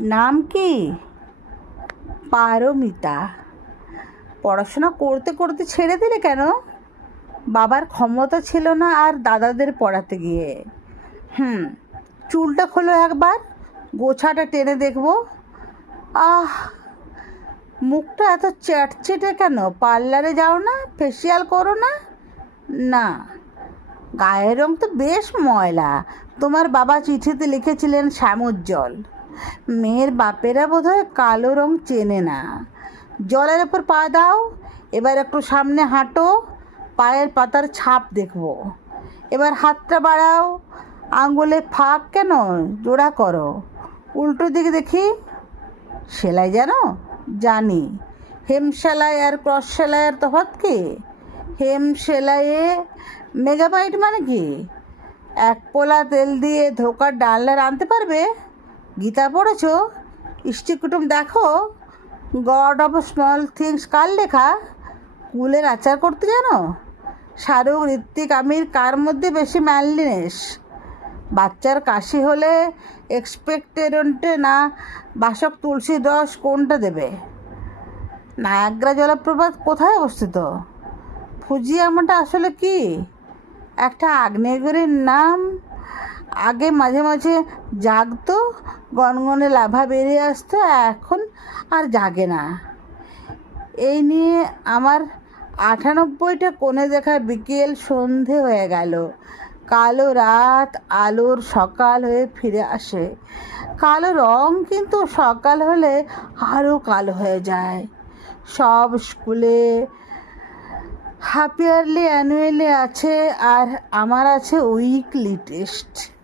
নাম কি? পারমিতা। পড়াশোনা করতে করতে ছেড়ে দিলে কেন? বাবার ক্ষমতা ছিল না আর দাদাদের পড়াতে গিয়ে। হুম, চুলটা খোলো একবার, গোছাটা টেনে দেখব। আহ, মুখটা এত চ্যাটচেটে কেন? পার্লারে যাও না ফেসিয়াল করো না? না, গায়ের রং তো বেশ ময়লা। তোমার বাবা চিঠিতে লিখেছিলেন শ্যামোজ্জ্বল। মেয়ের বাপেরা বোধহয় কালো রং চেনে না। জলের ওপর পা দাও, এবার একটু সামনে হাঁটো, পায়ের পাতার ছাপ দেখব। এবার হাতটা বাড়াও আঙ্গুলে ফাঁক কেন? জোড়া করো। উল্টো দিকে দেখি, সেলাই জানো? জানি। হেম সেলাই আর ক্রস সেলাইয়ের তফাৎ কি? হেম সেলাইয়ে মেগাবাইট মানে কি? এক পোলা তেল দিয়ে ধোকার ডালনা আনতে পারবে? গীতা পড়েছ? ইষ্টি কুটুম দেখো গড অফ স্মল থিংস কার লেখা? কুলের আচার করতে জানো? শাহরুখ, ঋত্বিক, আমির, কার মধ্যে বেশি ম্যানলিনেস বাচ্চার কাশি হলে এক্সপেক্টেরন্টে না বাসক তুলসী রস কোনটা দেবে? নায়াগ্রা জলপ্রপাত কোথায় অবস্থিত? ফুজিয়ামাটা আসলে কি? একটা আগ্নেয়গিরির নাম আগে মাঝে মাঝে জাগতো, গনগনে লাভা বেরিয়ে আসতো, এখন আর জাগে না। এই নিয়ে আমার আটানব্বইটা কোণে দেখা বিকেল সন্ধে হয়ে গেল। কালো রাত, আলোর সকাল হয়ে ফিরে আসে। কালো রং কিন্তু সকাল হলে আরও কালো হয়ে যায়। সব স্কুলে হাফ ইয়ারলি, অ্যানুয়ালি আছে আর আমার আছে উইকলি টেস্ট।